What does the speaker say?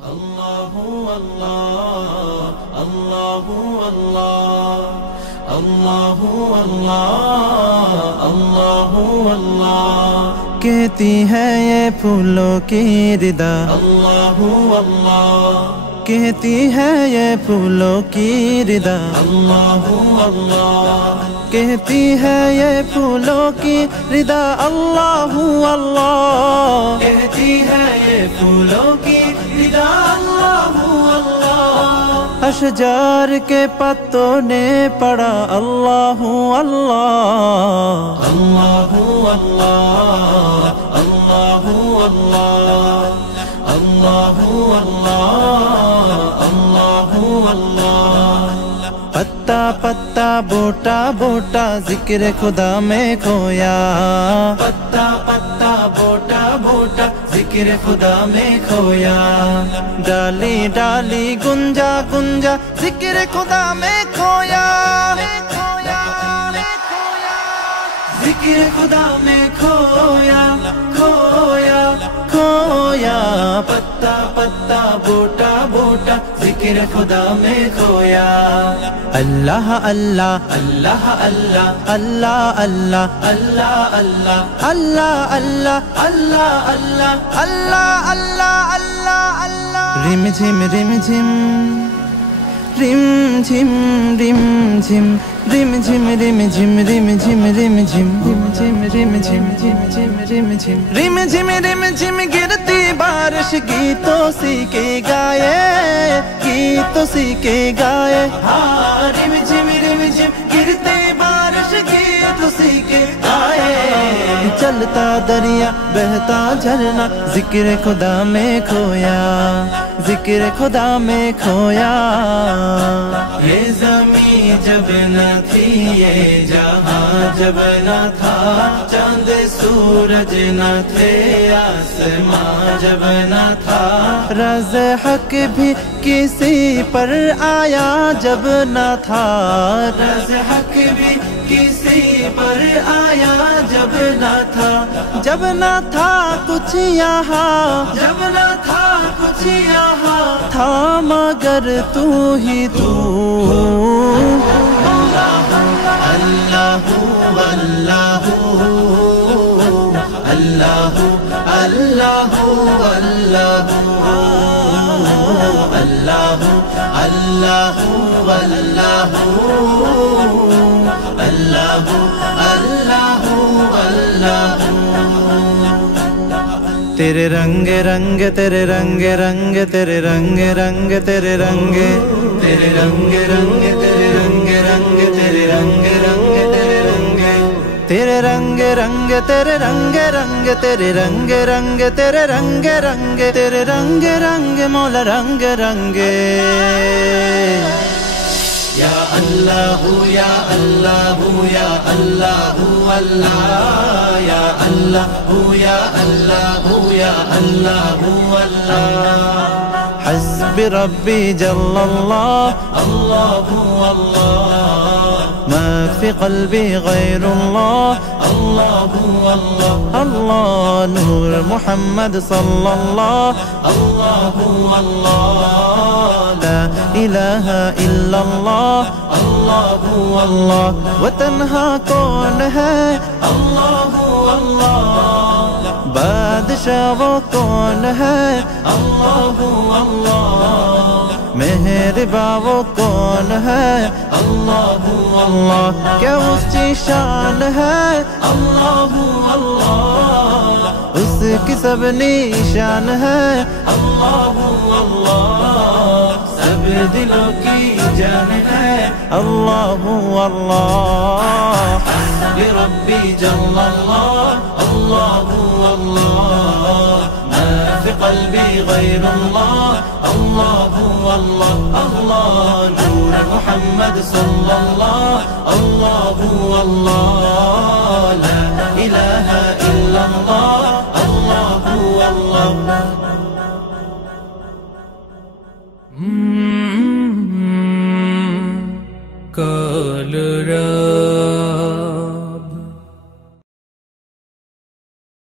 الله الله الله الله الله الله الله الله کہتی ہے یہ پھولوں کی ردا الله الله کہتی ہے یہ پھولوں کی ردا الله الله کہتی ہے یہ پھولوں کی ردا اللہ اللہ کہتی ہے یہ پھولوں کی ردا اللہ اللہ اشجار کے پتوں نے پڑھا اللہ اللہ اللہ اللہ اللہ اللہ اللہ اللہ اللہ پتا پتا بوٹا بوٹا ذکر خدا میں کھویا پتا پتا بوٹا بوٹا ذکر خدا میں کھویا ڈالی ڈالی گنجا گنجا ذکر خدا میں کھویا ذکر خدا میں کھویا کھویا کھویا پتا پتا بوٹا بوٹا ذکر خدا میں کھویا اللہ اللہ اللہ اللہ اللہ اللہ اللہ اللہ اللہ اللہ اللہ اللہ اللہ اللہ اللہ اللہ رم جھم رم جھم رم جھم رم جھم رم جھم رم جھم رم جھم رم جھم رم جھم رم جھم جھم جھم رم جھم رم جھم رم جھم گرتی بارش گیتوں سی کے گائے گیتوں سی کے گائے ہاں رم جھم گرتے بارش کی تسی کے آئے چلتا دریا بہتا جھرنا ذکر خدا میں کھویا ذکر خدا میں کھویا یہ زمین جب نہ تھی یہ جہاں جب نہ تھا چاند سورج نہ تھے آسمان جب نہ تھا رز حق بھی کسی پر آیا جب نہ تھا رز حق بھی کسی پر آیا جب نہ تھا جب نہ تھا کچھ یہاں جب نہ تھا کچھ یہاں تھا مگر تو ہی تو اللہ اللہ اللہ اللہ اللہ اللہ اللہ اللہ اللہ اللہ تیرے رنگ رنگ تیرے رنگ رنگ تیرے رنگ رنگ تیرے رنگ تیرے رنگ رنگ تیرے رنگ رنگ تیرے رنگ رنگ تیرے رنگ تیرے رنگ رنگ تیرے رنگ رنگ تیرے رنگ رنگ تیرے رنگ رنگ تیرے رنگ رنگ مولا رنگ رنگ یا اللہ یا اللہ یا اللہ اللہ یا اللہ یا اللہ یا اللہ اللہ حسب ربی جل اللہ اللہ اللہ ما فی قلبی غیر اللہ اللہ اللہ اللہ نور محمد صلی اللہ اللہ اللہ لا الہ الا اللہ اللہ اللہ وتنہا کون ہے اللہ اللہ بادشاہ وہ کون ہے اللہ اللہ مہرباں وہ کون ہے اللہ اللہ کیا اس کی شان ہے اللہ اللہ اس کی سب نشان ہے اللہ اللہ سب دلوں کی جان ہے اللہ اللہ بربی جل اللہ اللہ اللہ ما في قلبي غير الله الله الله الله نور محمد صلى الله الله الله لا إله إلا الله